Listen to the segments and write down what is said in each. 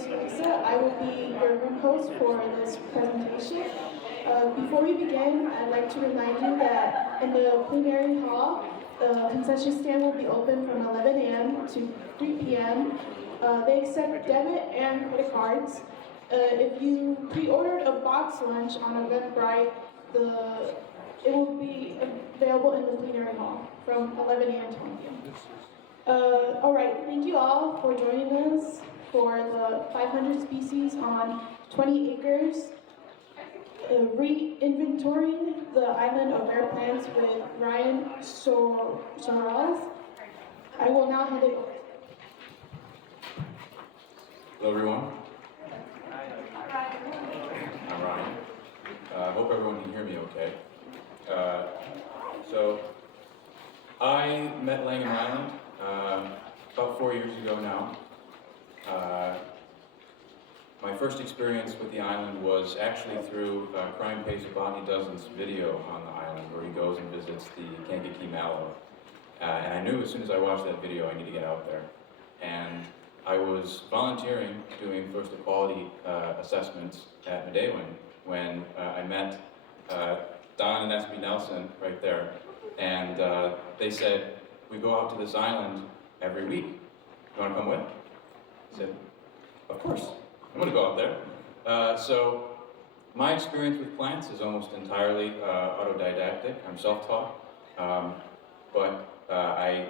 is Lisa. I will be your room host for this presentation. Before we begin, I'd like to remind you that in the plenary hall, the concession stand will be open from 11 a.m. to 3 p.m. They accept debit and credit cards. If you pre-ordered a box lunch on Eventbrite, it will be available in the plenary hall from 11 a.m. to 1 p.m. All right, thank you all for joining us for the 500 species on 20 acres, re-inventorying the island of rare plants with Ryan Sorrells. I will now hand it over. Hello everyone. I'm Ryan. I hope everyone can hear me okay. So I met Langham Island about 4 years ago now. My first experience with the island was actually through Crime Pays a Botany Dozen's video on the island, where he goes and visits the Kankakee mallow. And I knew as soon as I watched that video I need to get out there. And I was volunteering doing first equality assessments at Medewin when I met Don and S.B. Nelson right there. And they said, we go out to this island every week. You want to come with? I said, of course, I'm going to go out there. So my experience with plants is almost entirely autodidactic. I'm self-taught. But I've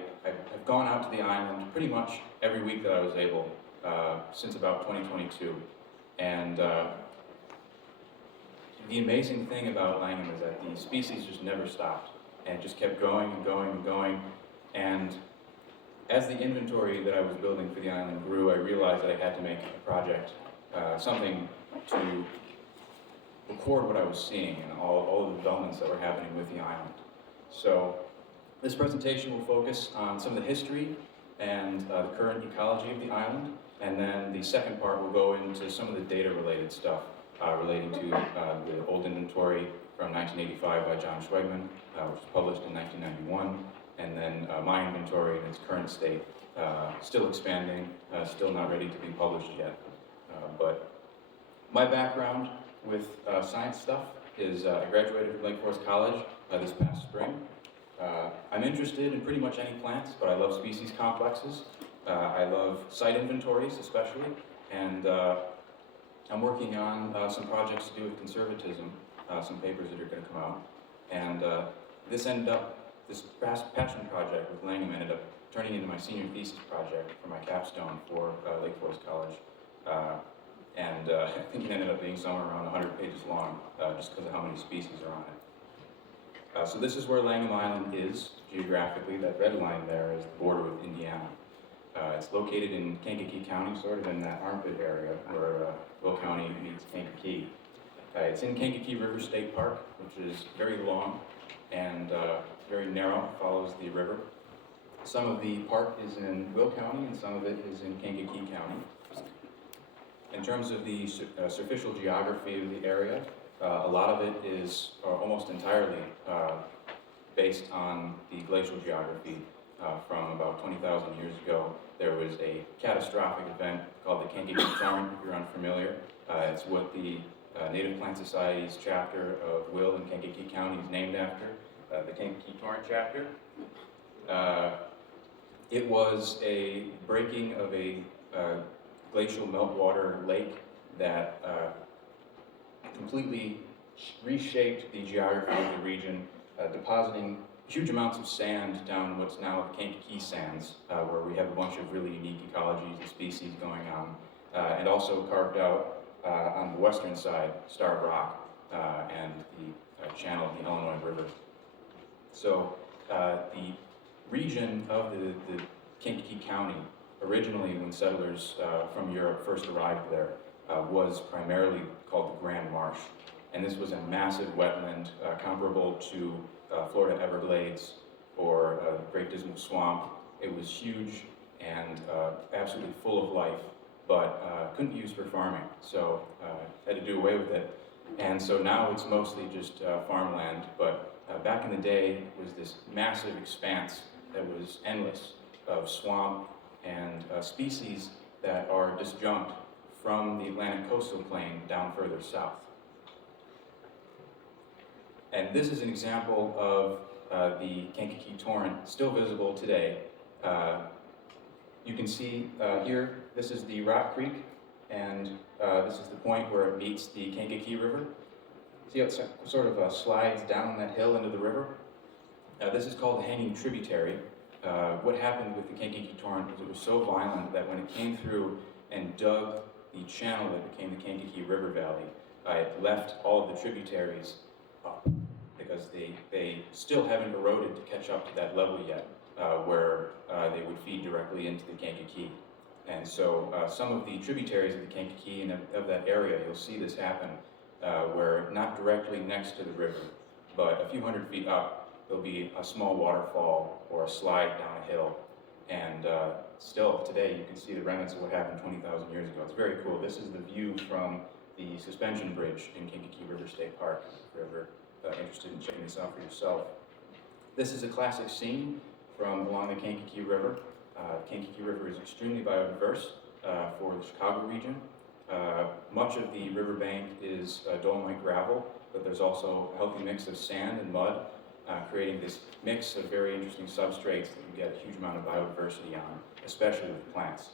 gone out to the island pretty much every week that I was able since about 2022. And the amazing thing about Langham is that the species just never stopped and just kept going and going and going. And as the inventory that I was building for the island grew, I realized that I had to make a project, something to record what I was seeing and all the developments that were happening with the island. So this presentation will focus on some of the history and the current ecology of the island, and then the second part will go into some of the data-related stuff relating to the old inventory from 1985 by John Schwegman, which was published in 1991, and then my inventory in its current state, still expanding, still not ready to be published yet. But my background with science stuff is I graduated from Lake Forest College this past spring. I'm interested in pretty much any plants, but I love species complexes. I love site inventories especially, and I'm working on some projects to do with conservatism, some papers that are going to come out. And this passion project with Langham ended up turning into my senior thesis project for my capstone for Lake Forest College. And I think it ended up being somewhere around 100 pages long, just because of how many species are on it. So this is where Langham Island is geographically. That red line there is the border with Indiana. It's located in Kankakee County, sort of in that armpit area where Will County meets Kankakee. It's in Kankakee River State Park, which is very long and very narrow, follows the river. Some of the park is in Will County and some of it is in Kankakee County. In terms of the superficial geography of the area, a lot of it is almost entirely based on the glacial geography from about 20,000 years ago. There was a catastrophic event called the Kankakee Torrent, if you're unfamiliar. It's what the Native Plant Society's chapter of Will in Kankakee County is named after, the Kankakee Torrent chapter. It was a breaking of a glacial meltwater lake that completely reshaped the geography of the region, depositing huge amounts of sand down what's now the Kankakee Sands, where we have a bunch of really unique ecologies and species going on, and also carved out on the western side, Starved Rock and the channel of the Illinois River. So the region of the Kankakee County, originally when settlers from Europe first arrived there, was primarily called the Grand Marsh. And this was a massive wetland comparable to Florida Everglades or Great Dismal Swamp. It was huge and absolutely full of life, but couldn't be used for farming, so had to do away with it. And so now it's mostly just farmland, but back in the day it was this massive expanse that was endless of swamp and species that are disjunct from the Atlantic coastal plain down further south. And this is an example of the Kankakee Torrent, still visible today. You can see here, this is the Rock Creek, and this is the point where it meets the Kankakee River. See how it sort of slides down that hill into the river? This is called the hanging tributary. What happened with the Kankakee Torrent was it was so violent that when it came through and dug the channel that became the Kankakee River Valley, it left all of the tributaries up because they still haven't eroded to catch up to that level yet, where they would feed directly into the Kankakee. And so some of the tributaries of the Kankakee and of that area, you'll see this happen, where not directly next to the river, but a few hundred feet up, there'll be a small waterfall or a slide down a hill. And still today, you can see the remnants of what happened 20,000 years ago. It's very cool. This is the view from the suspension bridge in Kankakee River State Park, if you're ever interested in checking this out for yourself. This is a classic scene from along the Kankakee River. Kankakee River is extremely biodiverse for the Chicago region. Much of the riverbank is dolomite gravel, but there's also a healthy mix of sand and mud, creating this mix of very interesting substrates that you get a huge amount of biodiversity on, especially with plants.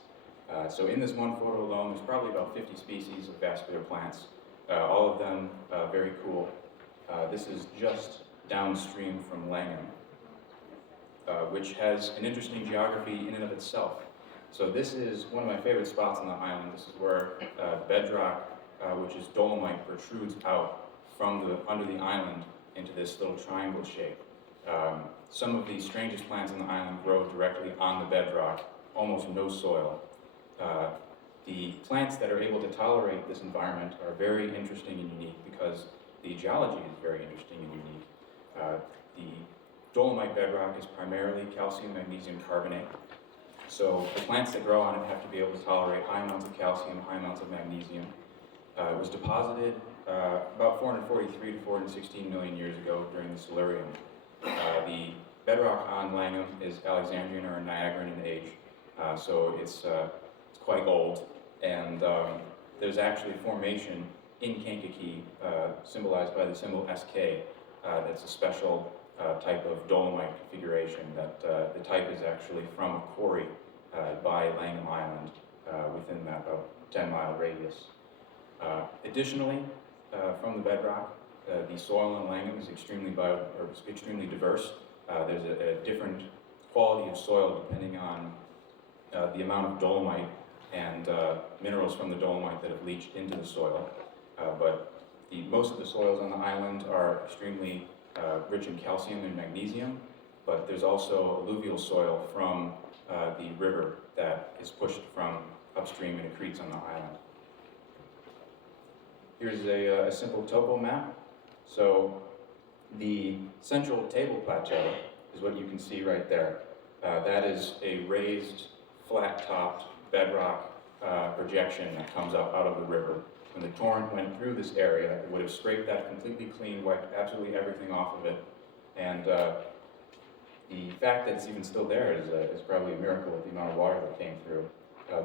So in this one photo alone, there's probably about 50 species of vascular plants, all of them very cool. This is just downstream from Langham, which has an interesting geography in and of itself. So this is one of my favorite spots on the island. This is where bedrock, which is dolomite, protrudes out from under the island into this little triangle shape. Some of the strangest plants on the island grow directly on the bedrock, almost no soil. The plants that are able to tolerate this environment are very interesting and unique because the geology is very interesting and unique. The dolomite bedrock is primarily calcium magnesium carbonate. So the plants that grow on it have to be able to tolerate high amounts of calcium, high amounts of magnesium. It was deposited about 443 to 416 million years ago during the Silurian. The bedrock on Langham is Alexandrian or Niagaran in age, so it's quite old. And there's actually formation in Kankakee, symbolized by the symbol SK. That's a special type of dolomite configuration that the type is actually from a quarry by Langham Island within that about 10-mile radius. Additionally, from the bedrock, the soil in Langham is extremely diverse. There's a different quality of soil depending on the amount of dolomite and minerals from the dolomite that have leached into the soil. But most of the soils on the island are extremely rich in calcium and magnesium, but there's also alluvial soil from the river that is pushed from upstream and accretes on the island. Here's a simple topo map. So the central table plateau is what you can see right there. That is a raised, flat-topped bedrock projection that comes up out of the river. When the torrent went through this area, it would have scraped that completely clean, wiped absolutely everything off of it. And the fact that it's even still there is probably a miracle with the amount of water that came through.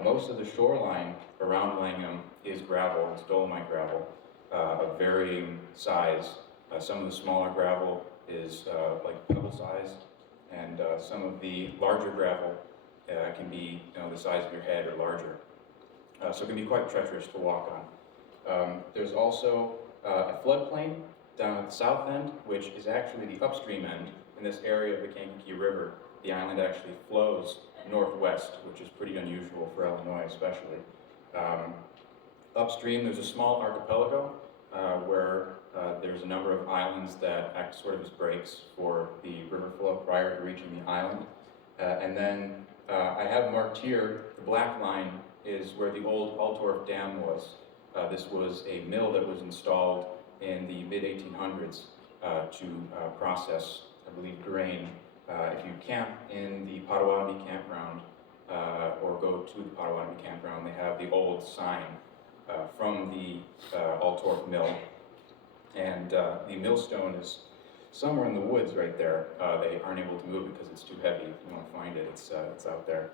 Most of the shoreline around Langham is gravel, it's dolomite gravel, of varying size. Some of the smaller gravel is like pebble size, and some of the larger gravel can be the size of your head or larger. So it can be quite treacherous to walk on. There's also a floodplain down at the south end, which is actually the upstream end. In this area of the Kankakee River, the island actually flows northwest, which is pretty unusual for Illinois especially. Upstream, there's a small archipelago where there's a number of islands that act sort of as breaks for the river flow prior to reaching the island. And then I have marked here, the black line is where the old Altorf Dam was. This was a mill that was installed in the mid-1800s to process, I believe, grain. If you camp in the Potawatomi campground or go to the Potawatomi campground, they have the old sign from the Altorf mill. And the millstone is somewhere in the woods right there. They aren't able to move it because it's too heavy. If you want to find it, it's out there.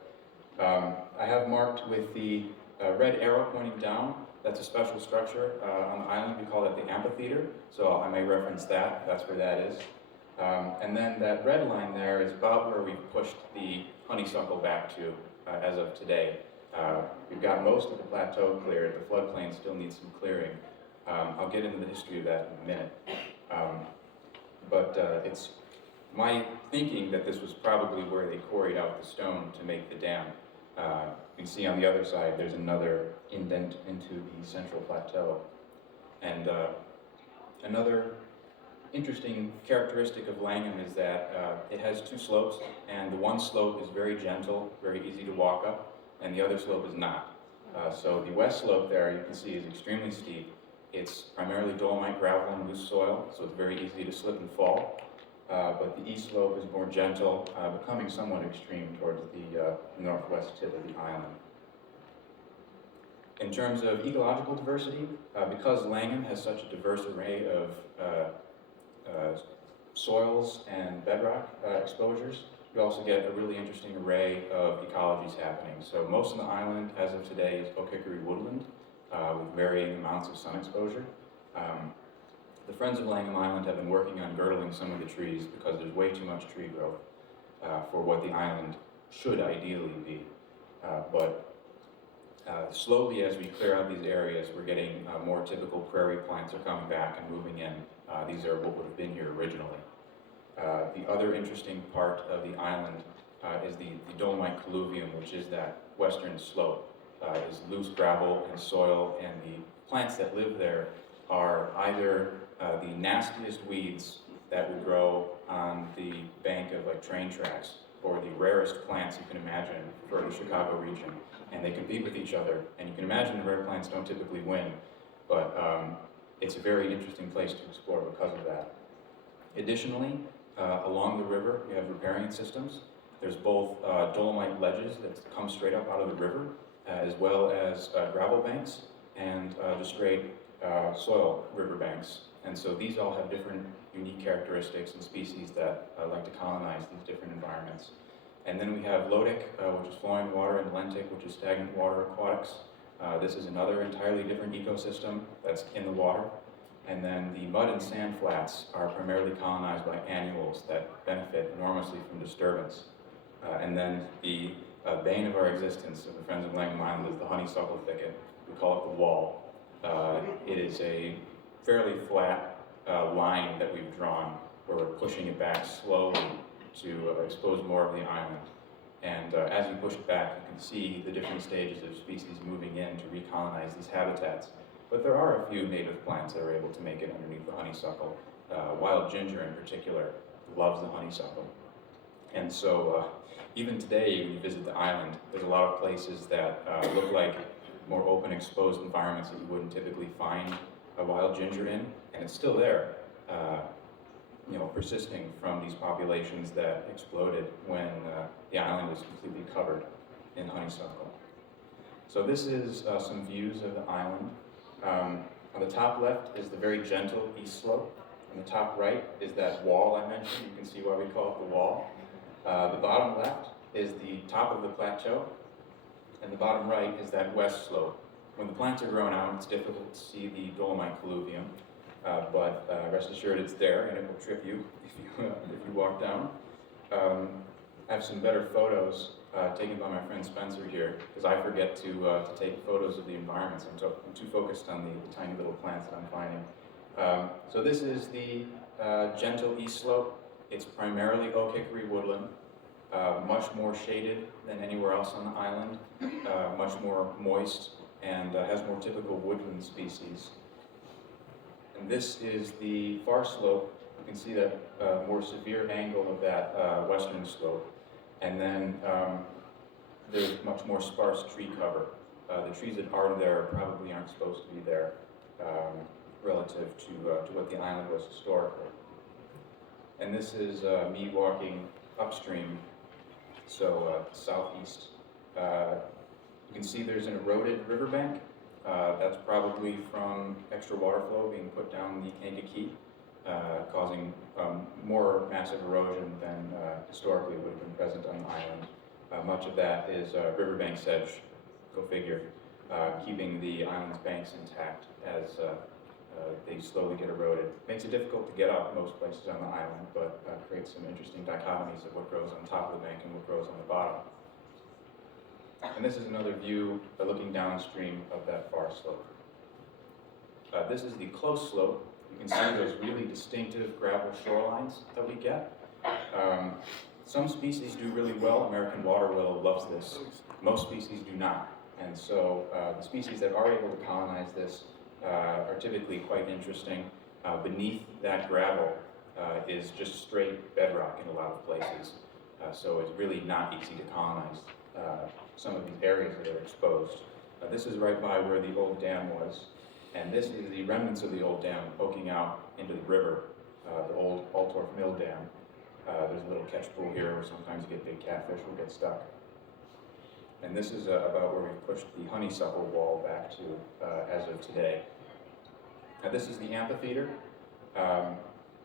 I have marked with the red arrow pointing down, that's a special structure on the island. We call it the amphitheater, so I may reference that. That's where that is. And then that red line there is about where we've pushed the honeysuckle back to as of today. We've got most of the plateau cleared. The floodplain still needs some clearing. I'll get into the history of that in a minute. But it's my thinking that this was probably where they quarried out the stone to make the dam. You can see on the other side there's another indent into the central plateau. And another interesting characteristic of Langham is that it has two slopes, and the one slope is very gentle, very easy to walk up, and the other slope is not. So the west slope there, you can see, is extremely steep. It's primarily dolomite, gravel, and loose soil, so it's very easy to slip and fall. But the east slope is more gentle, becoming somewhat extreme towards the northwest tip of the island. In terms of ecological diversity, because Langham has such a diverse array of soils and bedrock exposures, you also get a really interesting array of ecologies happening. So most of the island, as of today, is oak hickory woodland with varying amounts of sun exposure. The Friends of Langham Island have been working on girdling some of the trees because there's way too much tree growth for what the island should ideally be. But slowly, as we clear out these areas, we're getting more typical prairie plants are coming back and moving in. These are what would have been here originally. The other interesting part of the island is the dolomite colluvium, which is that western slope. Is loose gravel and soil, and the plants that live there are either the nastiest weeds that would grow on the bank of like train tracks, or the rarest plants you can imagine for the Chicago region. And they compete with each other, and you can imagine the rare plants don't typically win, but it's a very interesting place to explore because of that. Additionally, along the river, you have riparian systems. There's both dolomite ledges that come straight up out of the river, as well as gravel banks and just straight soil riverbanks. And so these all have different unique characteristics and species that like to colonize these different environments. And then we have lodic, which is flowing water, and lentic, which is stagnant water aquatics. This is another entirely different ecosystem that's in the water. And then the mud and sand flats are primarily colonized by annuals that benefit enormously from disturbance. And then the bane of our existence of the Friends of Langham Island is the honeysuckle thicket. We call it the wall. It is a fairly flat line that we've drawn where we're pushing it back slowly to expose more of the island. And as you push it back, you can see the different stages of species moving in to recolonize these habitats. But there are a few native plants that are able to make it underneath the honeysuckle. Wild ginger in particular loves the honeysuckle. And so even today, when you visit the island, there's a lot of places that look like more open, exposed environments that you wouldn't typically find a wild ginger in, and it's still there, persisting from these populations that exploded when the island was completely covered in honeysuckle. So this is some views of the island. On the top left is the very gentle east slope. On the top right is that wall I mentioned. You can see why we call it the wall. The bottom left is the top of the plateau, and the bottom right is that west slope. When the plants are grown out, it's difficult to see the dolomite colluvium, but rest assured it's there, and it will trip you if you walk down. I have some better photos taken by my friend Spencer here, because I forget to take photos of the environments. I'm too focused on the tiny little plants that I'm finding. So this is the gentle east slope. It's primarily oak hickory woodland, much more shaded than anywhere else on the island, much more moist, and has more typical woodland species. And this is the far slope. You can see that more severe angle of that western slope. And then there's much more sparse tree cover. The trees that are there probably aren't supposed to be there relative to what the island was historically. And this is me walking upstream, so southeast. You can see there's an eroded riverbank. That's probably from extra water flow being put down the Kankakee, causing more massive erosion than historically would have been present on the island. Much of that is riverbank sedge, go figure. keeping the island's banks intact as they slowly get eroded. Makes it difficult to get up most places on the island, but creates some interesting dichotomies of what grows on top of the bank and what grows on the bottom. And this is another view looking downstream of that far slope. This is the close slope. You can see those really distinctive gravel shorelines that we get. Some species do really well. American water willow loves this. Most species do not. And so the species that are able to colonize this are typically quite interesting. Beneath that gravel is just straight bedrock in a lot of places. So it's really not easy to colonize some of these areas that are exposed. This is right by where the old dam was. And this is the remnants of the old dam poking out into the river, the old Altorf Mill Dam. There's a little catch pool here where sometimes you get big catfish will get stuck. And this is about where we've pushed the honeysuckle wall back to as of today. Now this is the amphitheater.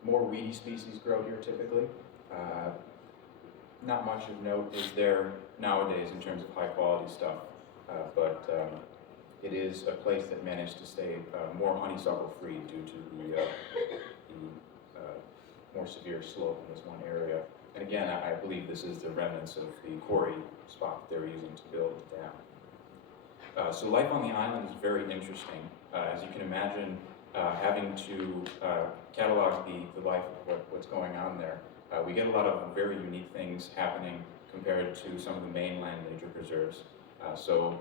More weedy species grow here typically. Not much of note is there nowadays in terms of high quality stuff, but it is a place that managed to stay more honeysuckle free due to the more severe slope in this one area. And again, I believe this is the remnants of the quarry spot that they were using to build the dam. So life on the island is very interesting. As you can imagine, having to catalog the life of what's going on there. We get a lot of very unique things happening compared to some of the mainland nature preserves. So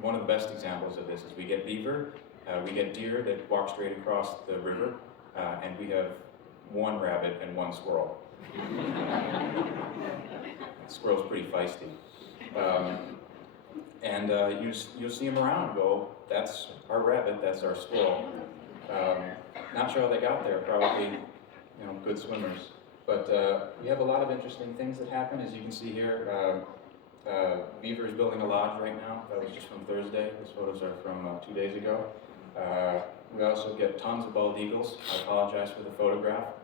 one of the best examples of this is we get beaver, we get deer that walk straight across the river, and we have one rabbit and one squirrel. The squirrel's pretty feisty. You'll see them around and go, that's our rabbit, that's our squirrel. Not sure how they got there, probably good swimmers. But we have a lot of interesting things that happen, as you can see here. Beaver is building a lodge right now. That was just from Thursday. These photos are from 2 days ago. We also get tons of bald eagles. I apologize for the photograph.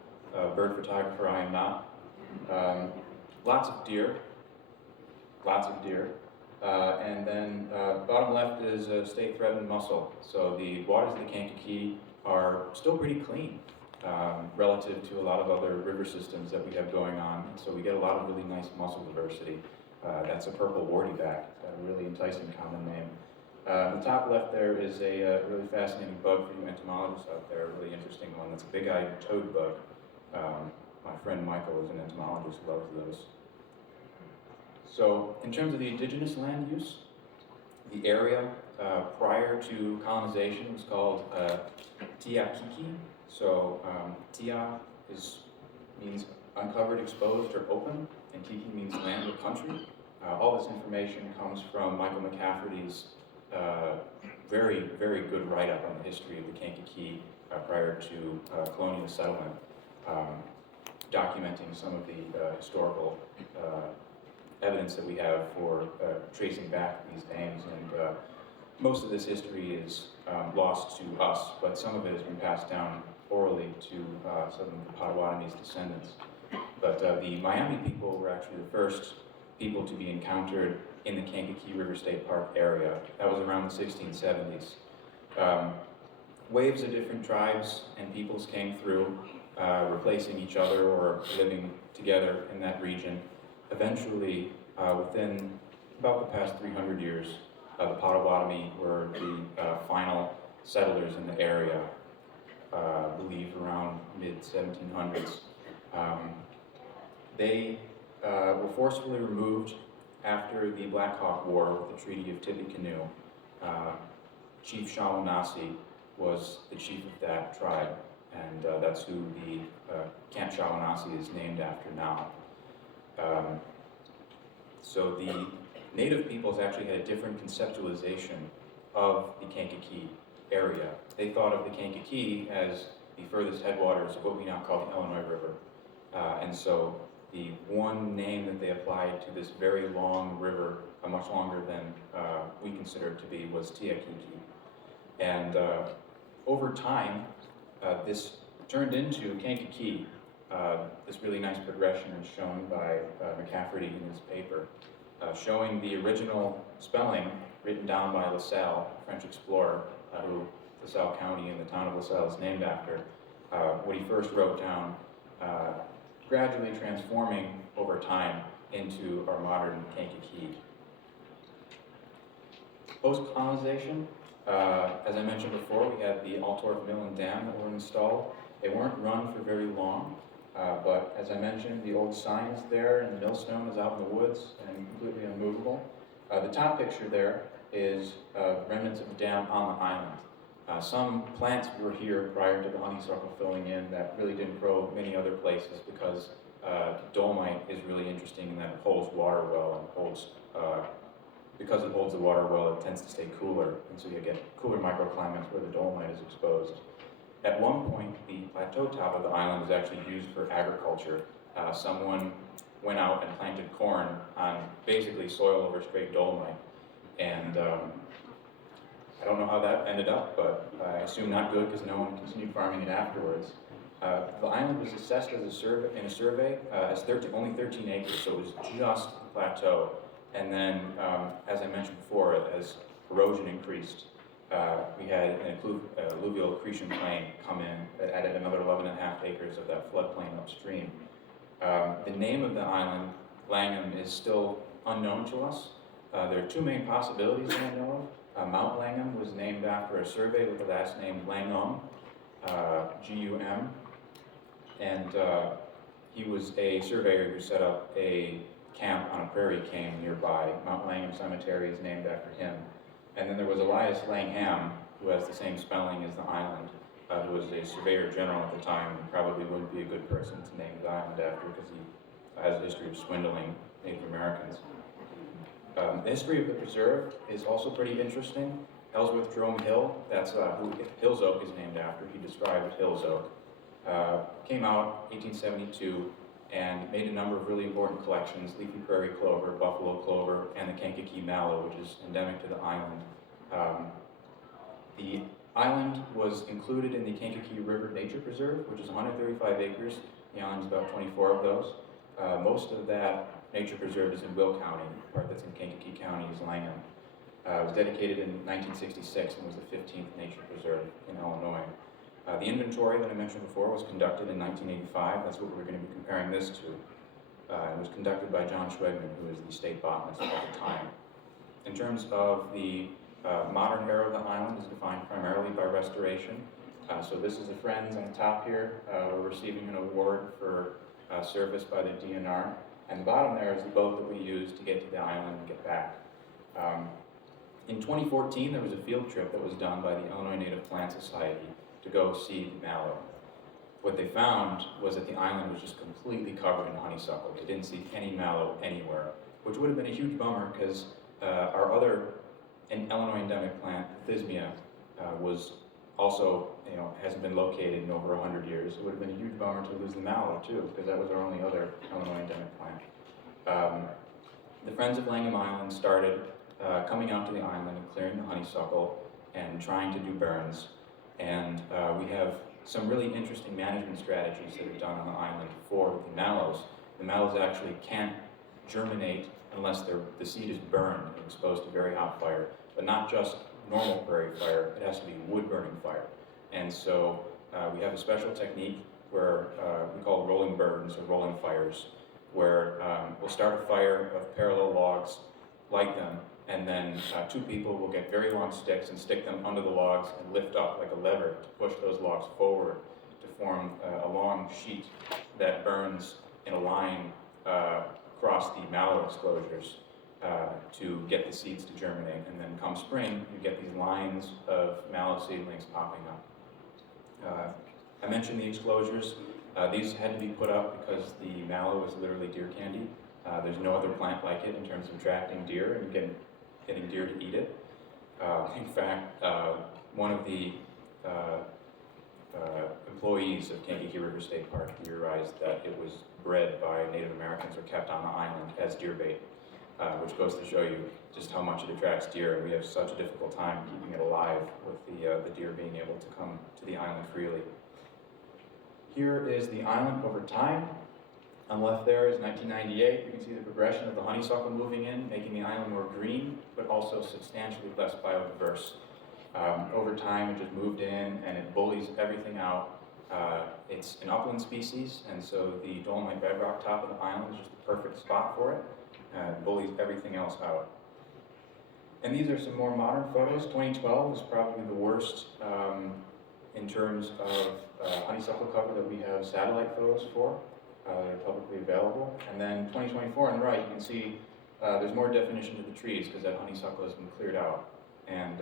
Bird photographer, I am not. Lots of deer. And then bottom left is state-threatened mussel. So the waters of the Kankakee are still pretty clean relative to a lot of other river systems that we have going on. So we get a lot of really nice mussel diversity. That's a purple warty-back, a really enticing common name. On the top left there is a really fascinating bug for you entomologists out there, a really interesting one. That's a big-eyed toad bug. My friend Michael is an entomologist who loves those. So in terms of the indigenous land use, the area prior to colonization was called Kankakee. So Tia means uncovered, exposed, or open, and Kiki means land or country. All this information comes from Michael McCafferty's very, very good write-up on the history of the Kankakee prior to colonial settlement, documenting some of the historical evidence that we have for tracing back these names. And most of this history is lost to us, but some of it has been passed down orally to some of the Potawatomi's descendants. But the Miami people were actually the first people to be encountered in the Kankakee River State Park area. That was around the 1670s. Waves of different tribes and peoples came through, replacing each other or living together in that region. Eventually, within about the past 300 years, the Potawatomi were the final settlers in the area, I believe around mid-1700s. They were forcefully removed after the Black Hawk War with the Treaty of Tippecanoe. Chief Shawanasi was the chief of that tribe, and that's who the Camp Shawanasi is named after now. So the native peoples actually had a different conceptualization of the Kankakee area. They thought of the Kankakee as the furthest headwaters of what we now call the Illinois River. And so the one name that they applied to this very long river, much longer than we consider it to be, was Tiakiki. And over time, this turned into Kankakee. This really nice progression is shown by McCafferty in his paper. showing the original spelling written down by LaSalle, a French explorer, who LaSalle County and the town of LaSalle is named after, what he first wrote down, gradually transforming over time into our modern Kankakee. Post-colonization, as I mentioned before, we had the Altorf Mill and Dam that were installed. They weren't run for very long, but as I mentioned, the old sign is there and the millstone is out in the woods and completely unmovable. The top picture there is remnants of a dam on the island. Some plants were here prior to the honeysuckle filling in that really didn't grow many other places because dolomite is really interesting in that it holds water well and holds, because it holds the water well, it tends to stay cooler, and so you get cooler microclimates where the dolomite is exposed. At one point, the plateau top of the island was actually used for agriculture. Someone went out and planted corn on basically soil over straight dolomite, and I don't know how that ended up, but I assume not good because no one continued farming it afterwards. The island was assessed as in a survey as only 13 acres, so it was just a plateau. And then, as I mentioned before, as erosion increased, we had an alluvial accretion plain come in that added another 11.5 acres of that floodplain upstream. The name of the island, Langham, is still unknown to us. There are two main possibilities that I know of. Mount Langham was named after a survey with the last name Langham, G-U-M, and he was a surveyor who set up a camp on a prairie cane nearby. Mount Langham Cemetery is named after him. And then there was Elias Langham, who has the same spelling as the island, who was a surveyor general at the time and probably wouldn't be a good person to name the island after because he has a history of swindling Native Americans. The history of the preserve is also pretty interesting. Ellsworth Jerome Hill, that's who Hill's Oak is named after. He described Hill's Oak. Came out 1872 and made a number of really important collections: leafy prairie clover, buffalo clover, and the Kankakee mallow, which is endemic to the island. The island was included in the Kankakee River Nature Preserve, which is 135 acres. The island's about 24 of those. Most of that nature preserve is in Will County. The part that's in Kankakee County is Langham. It was dedicated in 1966 and was the 15th nature preserve in Illinois. The inventory that I mentioned before was conducted in 1985. That's what we're going to be comparing this to. It was conducted by John Schwegman, who is the state botanist at the time. In terms of the modern era of the island, is defined primarily by restoration. So this is the Friends on the top here. We're receiving an award for service by the DNR. And the bottom there is the boat that we use to get to the island and get back. In 2014, there was a field trip that was done by the Illinois Native Plant Society to go see mallow. What they found was that the island was just completely covered in honeysuckle. They didn't see any mallow anywhere, which would have been a huge bummer because our other Illinois endemic plant, Thismia, was also, hasn't been located in over 100 years. It would have been a huge bummer to lose the mallow too, because that was our only other Illinois endemic plant. The Friends of Langham Island started coming out to the island and clearing the honeysuckle and trying to do burns. And we have some really interesting management strategies that are done on the island for the mallows. The mallows actually can't germinate unless the seed is burned and exposed to very hot fire, but not just normal prairie fire, it has to be wood-burning fire. And so we have a special technique where we call rolling burns or rolling fires, where we'll start a fire of parallel logs, light them, and then two people will get very long sticks and stick them under the logs and lift up like a lever to push those logs forward to form a long sheet that burns in a line across the mallow exposures to get the seeds to germinate. And then come spring, you get these lines of mallow seedlings popping up. I mentioned the exclosures. These had to be put up because the mallow is literally deer candy. There's no other plant like it in terms of attracting deer and getting deer to eat it. In fact, one of the employees of Kankakee River State Park theorized that it was bred by Native Americans or kept on the island as deer bait, which goes to show you just how much it attracts deer, and we have such a difficult time keeping it alive with the deer being able to come to the island freely. Here is the island over time. On the left there is 1998. You can see the progression of the honeysuckle moving in, making the island more green, but also substantially less biodiverse. Over time, it just moved in and it bullies everything out. It's an upland species, and so the dolomite bedrock top of the island is just the perfect spot for it. It bullies everything else out. And these are some more modern photos. 2012 is probably the worst in terms of honeysuckle cover that we have satellite photos for. That are publicly available. And then 2024 on the right, you can see there's more definition to the trees because that honeysuckle has been cleared out. And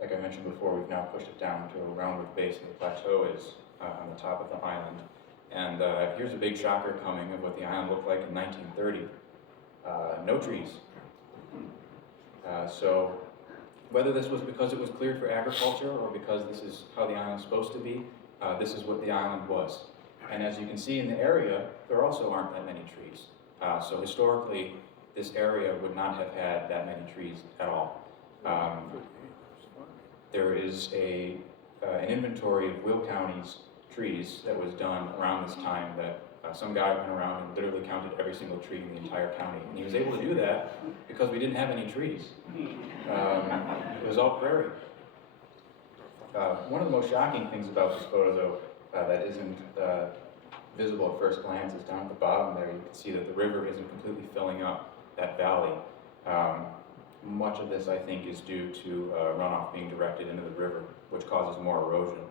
like I mentioned before, we've now pushed it down to around where the base of the plateau is on the top of the island. And here's a big shocker coming of what the island looked like in 1930. No trees. So whether this was because it was cleared for agriculture or because this is how the island's supposed to be, this is what the island was. And as you can see in the area, there also aren't that many trees. So historically, this area would not have had that many trees at all. There is an inventory of Will County's trees that was done around this time that some guy went around and literally counted every single tree in the entire county. And he was able to do that because we didn't have any trees. It was all prairie. One of the most shocking things about this photo, though, that isn't visible at first glance is down at the bottom there. You can see that the river isn't completely filling up that valley. Much of this, I think, is due to runoff being directed into the river, which causes more erosion.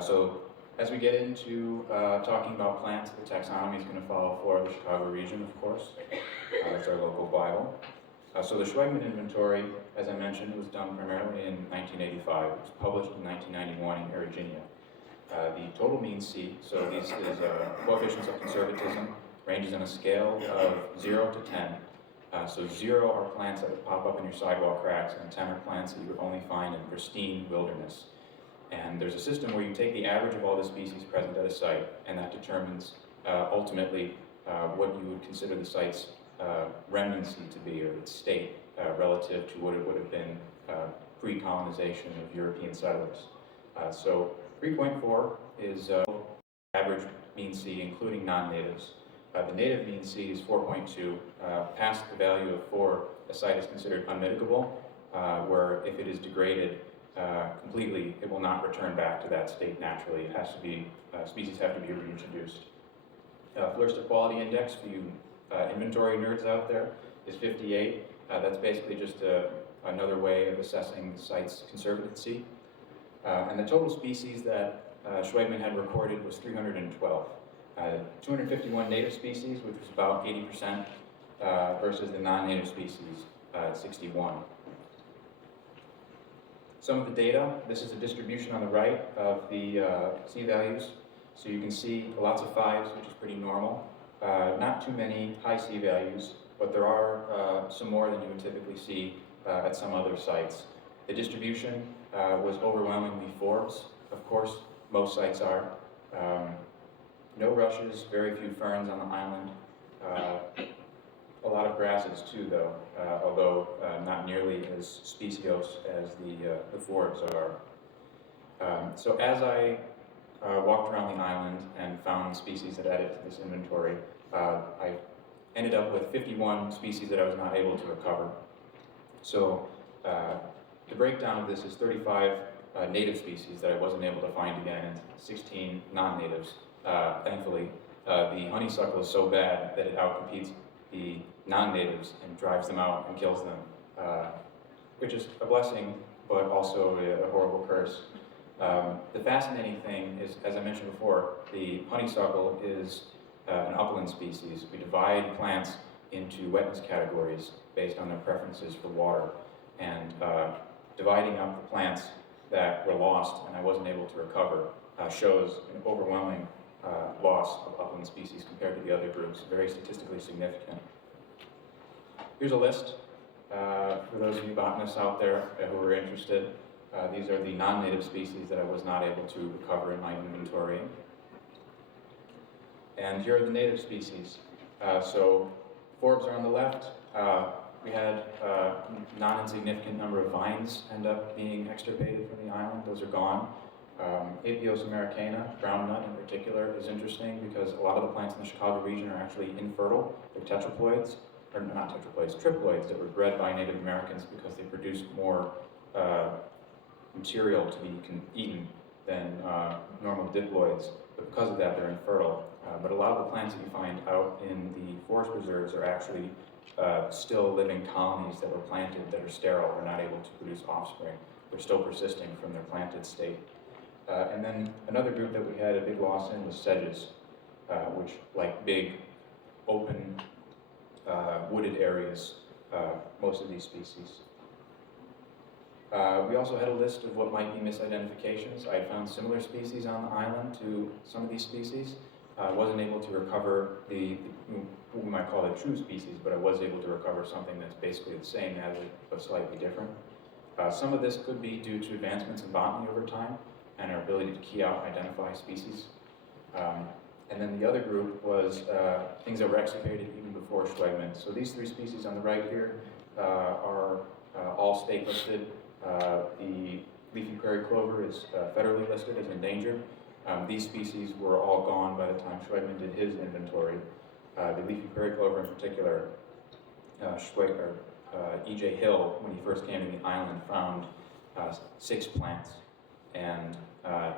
So as we get into talking about plants, the taxonomy is going to follow Florida, the Chicago region, of course. That's our local Bible. So the Schwegman inventory, as I mentioned, was done primarily in 1985. It was published in 1991 in Virginia. The total mean C, so this is coefficients of conservatism, ranges on a scale of 0 to 10. So 0 are plants that would pop up in your sidewalk cracks, and 10 are plants that you would only find in pristine wilderness. And there's a system where you take the average of all the species present at a site, and that determines ultimately what you would consider the site's remnancy to be, or its state, relative to what it would have been pre-colonization of European settlers. So 3.4 is average mean C, including non-natives. The native mean C is 4.2. Past the value of 4, a site is considered unmitigable, where if it is degraded completely, it will not return back to that state naturally. It has to be, species have to be reintroduced. Florist Equality Index, for you inventory nerds out there, is 58. That's basically just another way of assessing the site's conservancy. And the total species that Schwegman had recorded was 312. 251 native species, which was about 80%, versus the non-native species, 61. Some of the data, this is a distribution on the right of the C values. So you can see lots of 5s, which is pretty normal. Not too many high C values, but there are some more than you would typically see at some other sites. The distribution was overwhelmingly forbs, of course, most sites are. No rushes, very few ferns on the island. A lot of grasses too, though, although not nearly as speciose as the forbs are. So as I walked around the island and found species that added to this inventory, I ended up with 51 species that I was not able to recover. So the breakdown of this is 35 native species that I wasn't able to find again, and 16 non-natives. Thankfully, the honeysuckle is so bad that it outcompetes the non-natives and drives them out and kills them, which is a blessing, but also a horrible curse. The fascinating thing is, as I mentioned before, the honeysuckle is an upland species. We divide plants into wetness categories based on their preferences for water, and dividing up the plants that were lost and I wasn't able to recover shows an overwhelming loss of upland species compared to the other groups, very statistically significant. Here's a list for those of you botanists out there who are interested. These are the non-native species that I was not able to recover in my inventory. And here are the native species. So forbs are on the left. We had a non-insignificant number of vines end up being extirpated from the island. Those are gone. Apios americana, brown nut in particular, is interesting because a lot of the plants in the Chicago region are actually infertile. They're tetraploids, or not tetraploids, triploids that were bred by Native Americans because they produced more material to be eaten than normal diploids. But because of that, they're infertile. But a lot of the plants that you find out in the forest reserves are actually still living colonies that were planted that are sterile or not able to produce offspring. They're still persisting from their planted state. And then another group that we had a big loss in was sedges, which like big, open, wooded areas, most of these species. We also had a list of what might be misidentifications. I found similar species on the island to some of these species. I wasn't able to recover what we might call a true species, but I was able to recover something that's basically the same as it, but slightly different. Some of this could be due to advancements in botany over time and our ability to key out and identify species. And then the other group was things that were excavated even before Schwegman. So these three species on the right here are all state listed. The leafy prairie clover is federally listed as endangered. These species were all gone by the time Schwegman did his inventory. The leafy prairie clover in particular, E.J. Hill, when he first came to the island, found 6 plants. And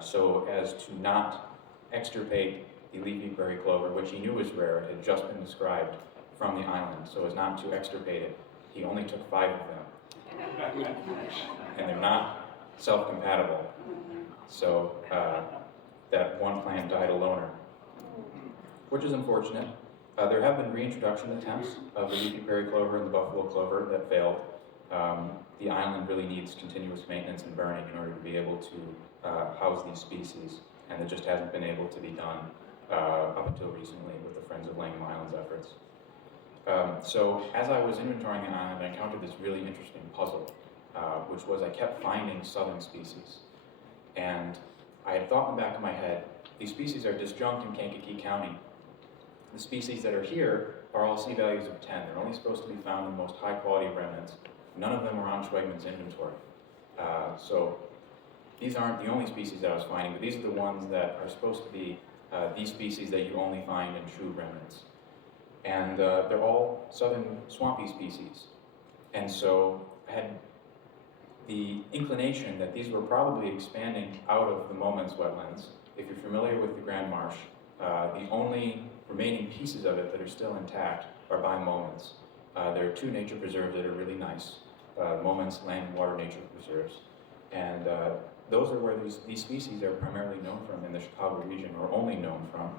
so as to not extirpate the leafy prairie clover, which he knew was rare, it had just been described from the island, so as not to extirpate it, he only took 5 of them. And they're not self-compatible. So that one plant died a loner, which is unfortunate. There have been reintroduction attempts of the leafy prairie clover and the buffalo clover that failed. The island really needs continuous maintenance and burning in order to be able to house these species, and it just hasn't been able to be done up until recently with the Friends of Langham Island's efforts. So as I was inventorying the island, I encountered this really interesting puzzle, which was I kept finding southern species. And I had thought in the back of my head, these species are disjunct in Kankakee County. The species that are here are all C values of 10. They're only supposed to be found in the most high quality remnants. None of them were on Schwegman's inventory. So these aren't the only species that I was finding, but these are the ones that are supposed to be these species that you only find in true remnants. And they're all southern swampy species. And so I had the inclination that these were probably expanding out of the Moments wetlands. If you're familiar with the Grand Marsh, the only remaining pieces of it that are still intact are by Moments. There are 2 nature preserves that are really nice, Moments Land and Water Nature Preserves. And those are where these species are primarily known from in the Chicago region, or only known from.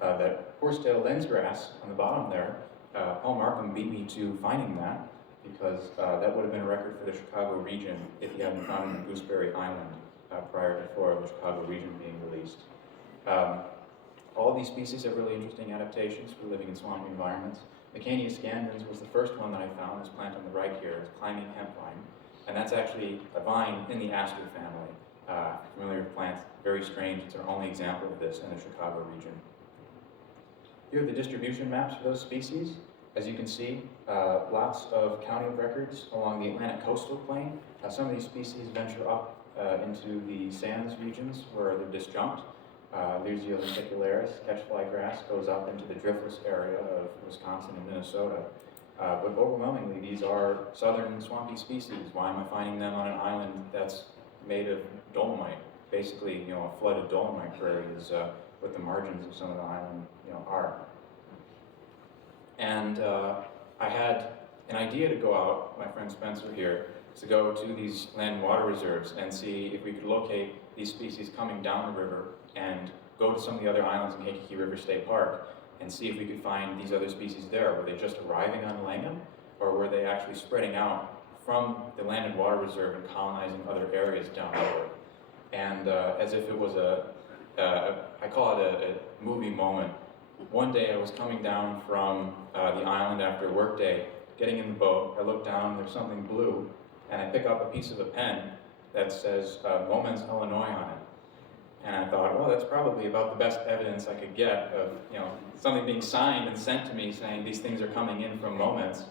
That horsetail lensgrass on the bottom there, Paul Markham beat me to finding that, because that would have been a record for the Chicago region if he hadn't found it in Gooseberry Island prior to Flora of the Chicago region being released. All of these species have really interesting adaptations for living in swampy environments. Mecania scandens was the first one that I found, this plant on the right here. It's climbing hemp vine, and that's actually a vine in the aster family. Familiar with plants, very strange. It's our only example of this in the Chicago region. Here are the distribution maps for those species. As you can see, lots of county of records along the Atlantic coastal plain. Some of these species venture up into the sands regions where they're disjunct. Lucia lenticularis, catchfly grass, goes up into the driftless area of Wisconsin and Minnesota. But overwhelmingly, these are southern swampy species. Why am I finding them on an island that's made of dolomite? Basically, a flooded dolomite prairie is what the margins of some of the island, are. And I had an idea to go out, my friend Spencer here, to go to these land and water reserves and see if we could locate these species coming down the river and go to some of the other islands in Kankakee River State Park and see if we could find these other species there. Were they just arriving on Langham, or were they actually spreading out from the land and water reserve and colonizing other areas down lower? And as if it was I call it a movie moment. One day I was coming down from the island after a work day, getting in the boat. I look down, there's something blue, and I pick up a piece of a pen that says Moments, Illinois on it. And I thought, well, that's probably about the best evidence I could get of something being signed and sent to me saying these things are coming in from Moments.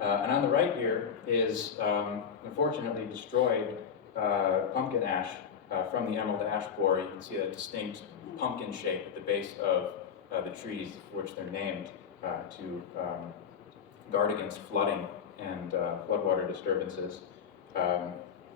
And on the right here is unfortunately destroyed pumpkin ash from the emerald ash borer, you can see that distinct pumpkin shape at the base of the trees, for which they're named, to guard against flooding and floodwater disturbances.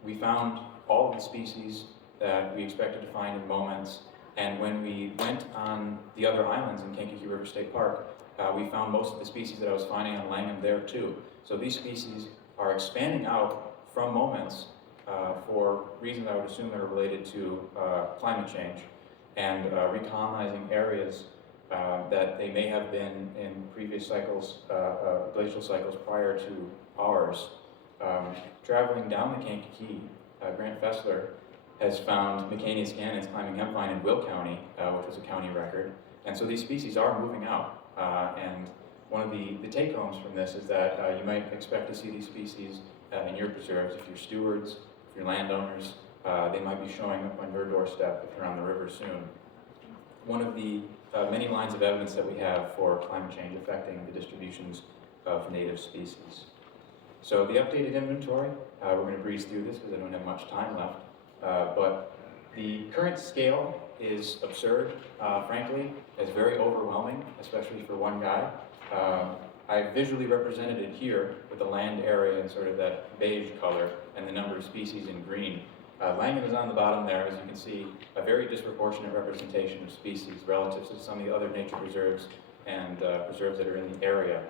We found all of the species that we expected to find in moments, and when we went on the other islands in Kankakee River State Park, we found most of the species that I was finding on Langham there too. So these species are expanding out from moments for reasons I would assume that are related to climate change and recolonizing areas that they may have been in previous cycles, glacial cycles prior to ours. Traveling down the Kankakee, Grant Fessler has found Mecanius canadense climbing hempvine in Will County, which was a county record. And so these species are moving out. And one of the take-homes from this is that you might expect to see these species in your preserves. If you're stewards, if you're landowners, they might be showing up on your doorstep if you're on the river soon. One of the many lines of evidence that we have for climate change affecting the distributions of native species. So the updated inventory, we're going to breeze through this because I don't have much time left, but the current scale is absurd, frankly. It's very overwhelming, especially for one guy. I visually represented it here with the land area in sort of that beige color and the number of species in green. Langham is on the bottom there, as you can see, a very disproportionate representation of species relative to some of the other nature preserves and preserves that are in the area.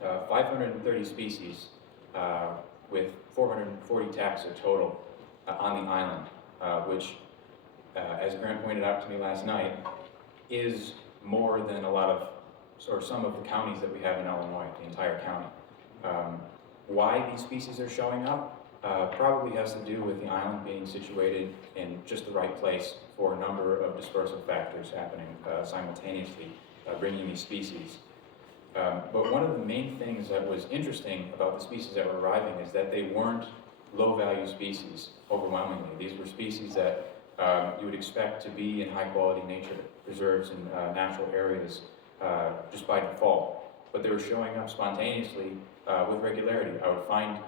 530 species with 440 taxa total on the island, which, as Grant pointed out to me last night, is more than a lot of, or some of the counties that we have in Illinois, the entire county. Why these species are showing up probably has to do with the island being situated in just the right place for a number of dispersal factors happening simultaneously, bringing these species. But one of the main things that was interesting about the species that were arriving is that they weren't low-value species, overwhelmingly. These were species that you would expect to be in high-quality nature preserves and natural areas just by default. But they were showing up spontaneously with regularity. I would find,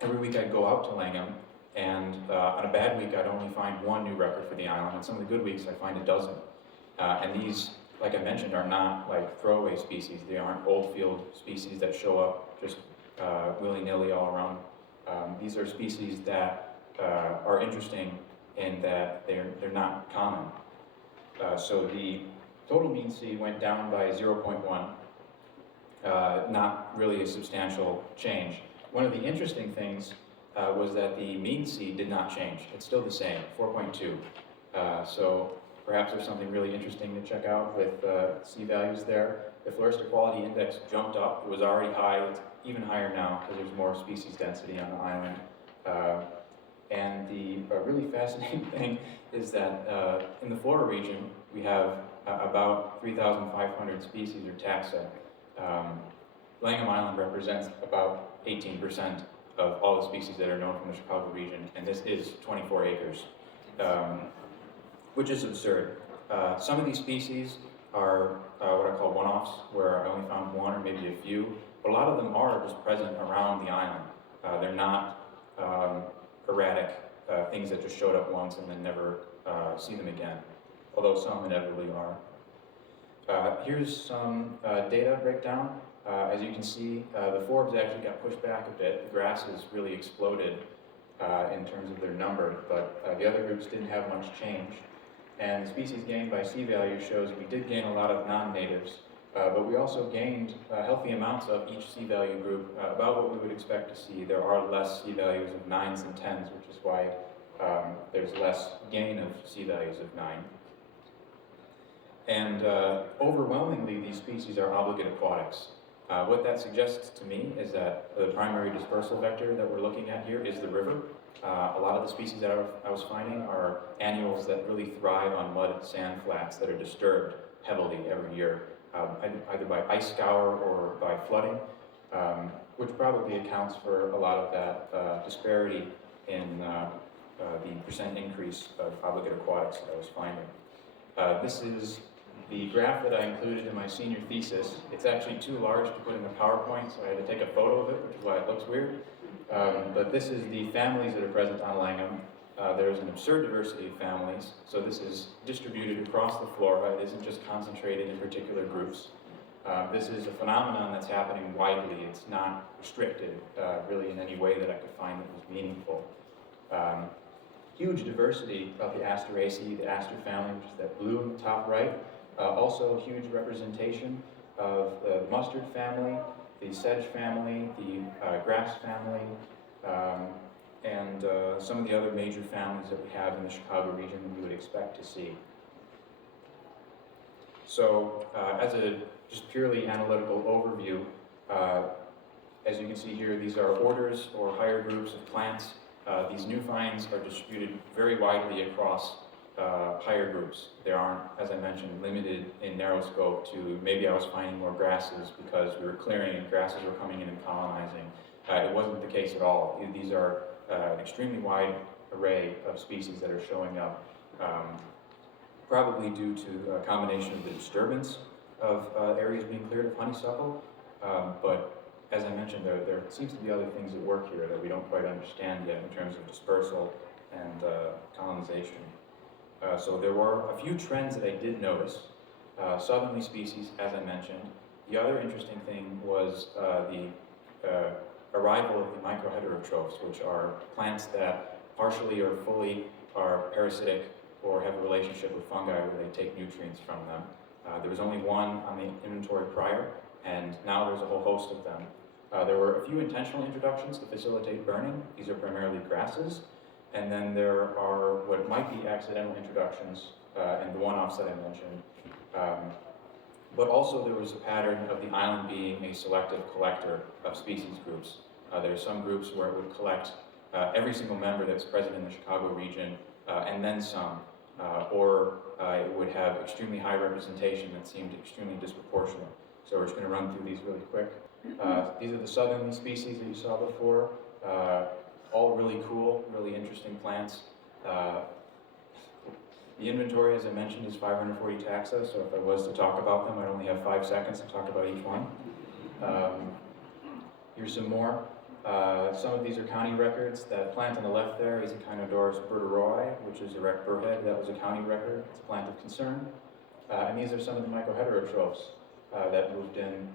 every week I'd go out to Langham, and on a bad week I'd only find one new record for the island, and some of the good weeks I find a dozen. And these, like I mentioned, are not like throwaway species. They aren't old field species that show up just willy-nilly all around. These are species that are interesting in that they're not common. So the total mean C went down by 0.1, not really a substantial change. One of the interesting things was that the mean C did not change. It's still the same, 4.2. So perhaps there's something really interesting to check out with C values there. The Florist Equality Index jumped up. It was already high. It's even higher now because there's more species density on the island. And the really fascinating thing is that in the Florida region, we have about 3,500 species or taxa. Langham Island represents about 18% of all the species that are known from the Chicago region, and this is 24 acres, which is absurd. Some of these species are what I call one-offs, where I only found one or maybe a few, but a lot of them are just present around the island. They're not erratic things that just showed up once and then never see them again, although some inevitably are. Here's some data breakdown. As you can see, the forbs actually got pushed back a bit. The grasses really exploded in terms of their number, but the other groups didn't have much change. And the species gained by C value shows we did gain a lot of non-natives, but we also gained healthy amounts of each C value group, about what we would expect to see. There are less C values of 9s and 10s, which is why there's less gain of C values of 9. And overwhelmingly, these species are obligate aquatics. What that suggests to me is that the primary dispersal vector that we're looking at here is the river. A lot of the species that I was finding are annuals that really thrive on mud and sand flats that are disturbed heavily every year, either by ice scour or by flooding, which probably accounts for a lot of that disparity in the percent increase of obligate aquatics that I was finding. This is the graph that I included in my senior thesis. It's actually too large to put in the PowerPoint, so I had to take a photo of it, which is why it looks weird. But this is the families that are present on Langham. There's an absurd diversity of families, so this is distributed across the flora. It isn't just concentrated in particular groups. This is a phenomenon that's happening widely. It's not restricted really in any way that I could find that was meaningful. Huge diversity of the Asteraceae, the aster family, which is that blue in the top right. Also huge representation of the mustard family, the sedge family, the grass family, and some of the other major families that we have in the Chicago region that you would expect to see. So as a just purely analytical overview, as you can see here, these are orders or higher groups of plants. These new finds are distributed very widely across higher groups. They aren't, as I mentioned, limited in narrow scope to maybe I was finding more grasses because we were clearing and grasses were coming in and colonizing. It wasn't the case at all. These are an extremely wide array of species that are showing up, probably due to a combination of the disturbance of areas being cleared of honeysuckle, but as I mentioned, there seems to be other things at work here that we don't quite understand yet in terms of dispersal and colonization. So there were a few trends that I did notice. Southerly species, as I mentioned. The other interesting thing was the arrival of the microheterotrophs, which are plants that partially or fully are parasitic or have a relationship with fungi where they take nutrients from them. There was only one on the inventory prior, and now there's a whole host of them. There were a few intentional introductions to facilitate burning. These are primarily grasses. And then there are what might be accidental introductions and the one-offs that I mentioned. But also there was a pattern of the island being a selective collector of species groups. There are some groups where it would collect every single member that's present in the Chicago region and then some. Or it would have extremely high representation that seemed extremely disproportionate. So we're just going to run through these really quick. These are the southerly species that you saw before. All really cool, really interesting plants. The inventory, as I mentioned, is 540 taxa, so if I was to talk about them, I'd only have 5 seconds to talk about each one. Here's some more. Some of these are county records. That plant on the left there is Echinodorus berteroi, which is erect burrhead. That was a county record. It's a plant of concern. And these are some of the microheterotrophs that moved in.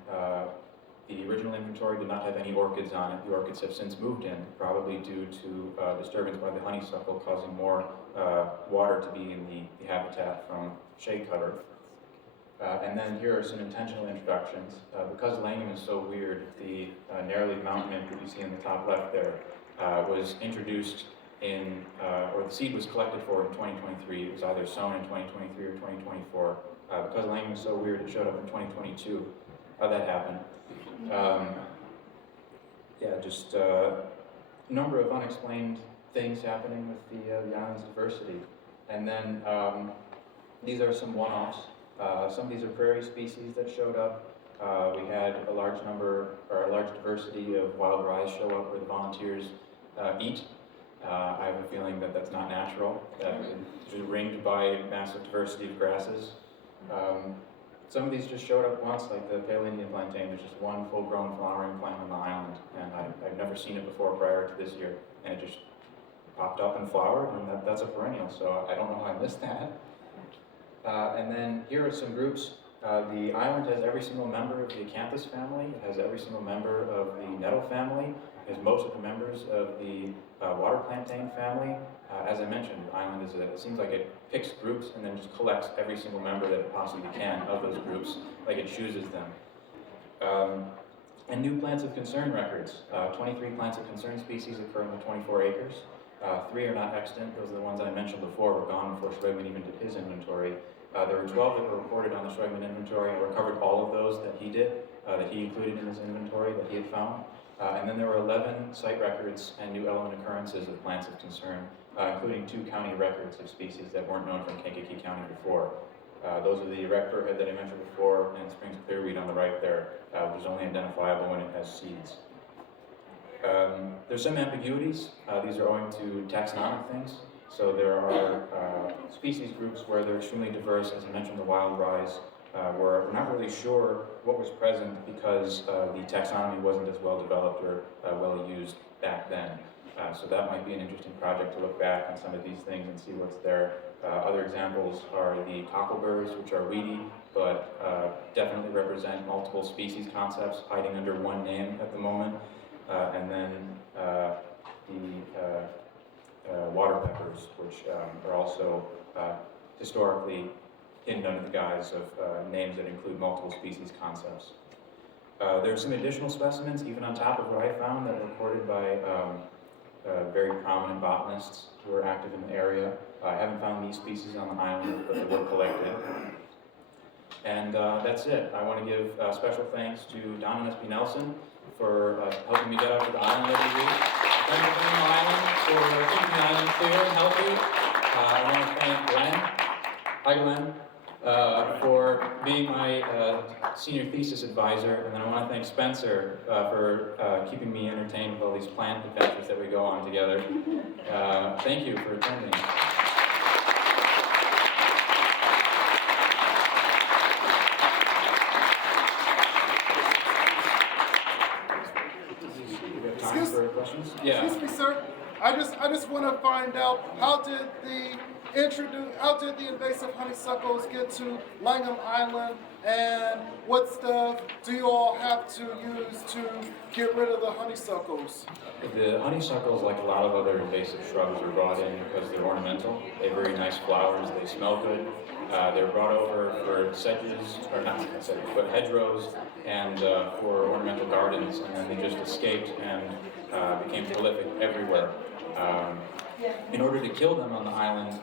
The original inventory did not have any orchids on it. The orchids have since moved in, probably due to disturbance by the honeysuckle causing more water to be in the habitat from shade cover. And then here are some intentional introductions. Because Langham is so weird, the narrow-leaf mountain mint that you see in the top left there was introduced in, or the seed was collected for in 2023. It was either sown in 2023 or 2024. Because Langham is so weird, it showed up in 2022. How'd that happen? Yeah, just a number of unexplained things happening with the island's diversity. And then these are some one-offs. Some of these are prairie species that showed up. We had a large number, or a large diversity of wild rice show up where the volunteers eat. I have a feeling that that's not natural. That it's ringed by massive diversity of grasses. Some of these just showed up once, like the pale Indian plantain. There's just one full-grown flowering plant on the island, and I've never seen it before prior to this year, and it just popped up and flowered, and that's a perennial, so I don't know how I missed that. And then here are some groups. The island has every single member of the acanthus family. It has every single member of the nettle family. It has most of the members of the water plantain family. As I mentioned, the island is it seems like it picks groups and then just collects every single member that it possibly can of those groups, like it chooses them. And new plants of concern records. 23 plants of concern species occur in the 24 acres. 3 are not extant. Those are the ones that I mentioned before were gone before Schwegman even did his inventory. There were 12 that were reported on the Schwegman inventory. I recovered all of those that he did, that he included in his inventory that he had found. And then there were 11 site records and new element occurrences of plants of concern, including 2 county records of species that weren't known from Kankakee County before. Those are the erect burrhead that I mentioned before, and Springs clearweed on the right there, which is only identifiable when it has seeds. There's some ambiguities. These are owing to taxonomic things. So there are species groups where they're extremely diverse. As I mentioned, the wild rice, where we're not really sure what was present because the taxonomy wasn't as well developed or well used back then. So that might be an interesting project to look back on some of these things and see what's there. Other examples are the cockleburs, which are weedy, but definitely represent multiple species concepts hiding under one name at the moment. And then the water peppers, which are also historically hidden under the guise of names that include multiple species concepts. There are some additional specimens, even on top of what I found, that were recorded by very prominent botanists who are active in the area. I haven't found these species on the island, but they were collected. And that's it. I want to give special thanks to Don and S.P. Nelson for helping me get out to the island every week. Thank you for the island, for keeping the island clear and healthy. I want to thank Glenn, hi Glenn, for being my senior thesis advisor. And then I want to thank Spencer for keeping me entertained with all these plant adventures that we go on together. Thank you for attending. Yeah. Excuse me, sir. I just want to find out how did the invasive honeysuckles get to Langham Island, and what stuff do you all have to use to get rid of the honeysuckles? The honeysuckles, like a lot of other invasive shrubs, are brought in because they're ornamental. They have very nice flowers. They smell good. They're brought over for sedges, or not sedges, but hedgerows, and for ornamental gardens, and then they just escaped and became prolific everywhere. In order to kill them on the island,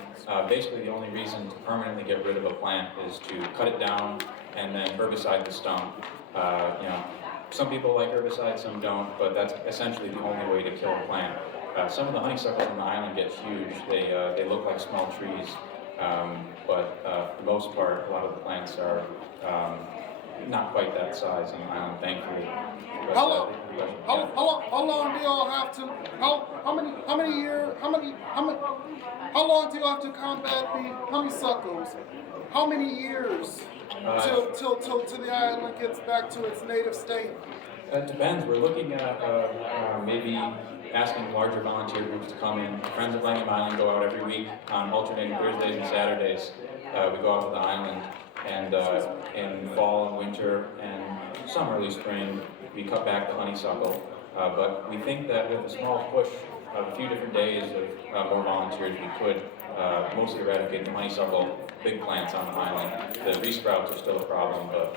basically the only reason to permanently get rid of a plant is to cut it down and then herbicide the stump. Some people like herbicide, some don't, but that's essentially the only way to kill a plant. Some of the honeysuckles on the island get huge. They look like small trees, but for the most part, a lot of the plants are not quite that size on the island, thankfully. But, how long do y'all have to? How long do you have to combat the honeysuckles? How many years till the island gets back to its native state? It depends. We're looking at maybe asking larger volunteer groups to come in. Friends of Langham Island go out every week on alternating Thursdays and Saturdays. We go out to the island, and in fall and winter and some early spring, we cut back the honeysuckle. But we think that with a small push of a few different days of more volunteers, we could mostly eradicate the honeysuckle big plants on the island. The resprouts are still a problem, but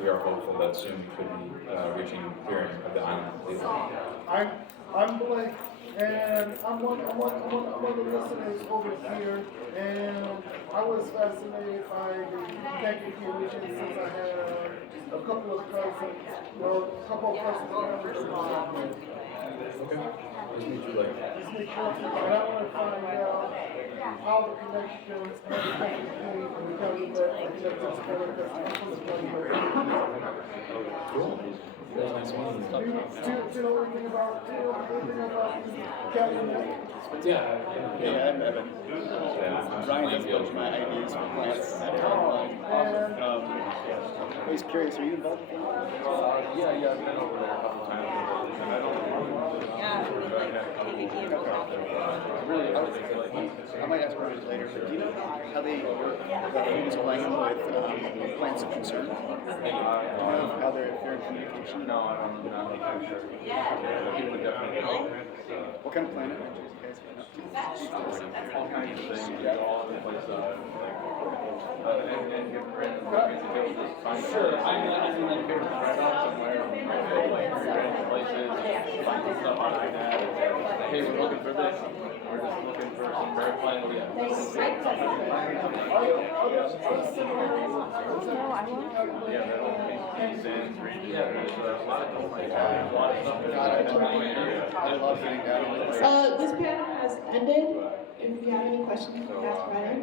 we are hopeful that soon we could be reaching clearing of the island completely. I'm Blake, and I'm one of the listeners over here, and I was fascinated by the Kankakee region since I had a couple of cousins, family members. Okay. Nice to meet you, Blake. And I want to find out how the connections and the Kankakee and the county that are connected together, because I'm from the county. Cool. Very nice meeting you. Do you know anything about the county net? Yeah, I'm Evan. Ryan does build my ideas for plants. I was curious, are you involved with that? Yeah, I've been over there a couple times. I might ask about it later, but do you know how they use Langham with plants of concern? How they're in communication? No, I'm not sure. People would definitely know. What kind of plant adventures you guys been up to? All kinds of things. All over the place. Sure, I mean, like here right now somewhere, random places, find stuff on that. Hey, we're looking for this. We're just looking for some prairie plant. Yeah. Yeah, there's a lot of stuff. I love getting down into this. This panel has ended. If you have any questions, you can ask Ryan.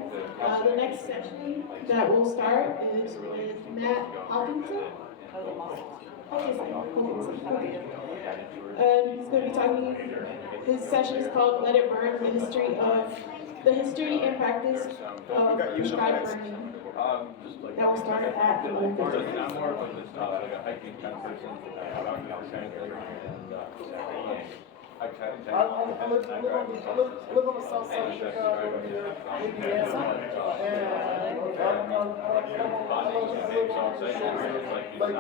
The next session that will start is with Matt Hawkinson. He's going to be talking. His session is called "Let It Burn: The History and Practice of Prescribed Burning." That will start at 11:30. I'm more of a hiking kind of person. I live on the south side of Chicago near Indiana, and Lake Michigan.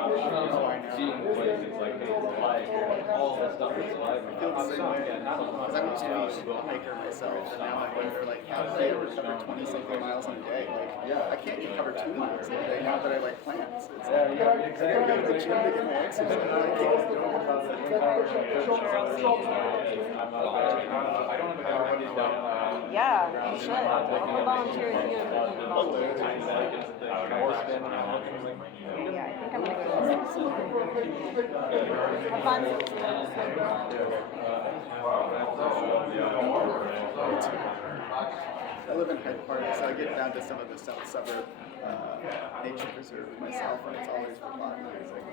Seeing places like life, all the stuff that's life. I feel the same way. Because I went to a filmmaker myself, and now I'm like, they're like, how do they ever cover 20 something miles in a day? Like, I can't even cover 2 miles in a day now that I like plants. It's like, I gotta go to the gym to get my exercise. I can't do it. Yeah, you should. I'll volunteer with you. Yeah, I think I'm gonna go. Have fun. I live in Hyde Park, so I get down to some of the south suburb nature preserve myself, and it's always botanizing.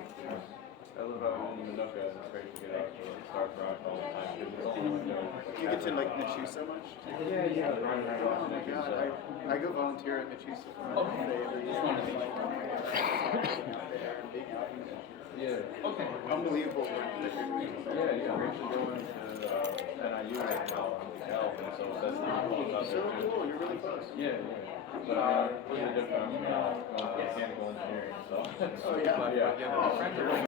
I live out in Minooka, it's great to get out to Stark Rock all the time, because it's all in window. Do you get to like Mechusa much? Yeah, right Oh my god, I go volunteer at Mechusa for a day every year. And, like, out there and being out in nature. Yeah. Okay. Unbelievable work that you're doing. Yeah, we're actually going to NIU right now on health, and so that's not cool. So cool, you're really close. Yeah. But really different. I'm mechanical engineering, so. Oh yeah. Yeah.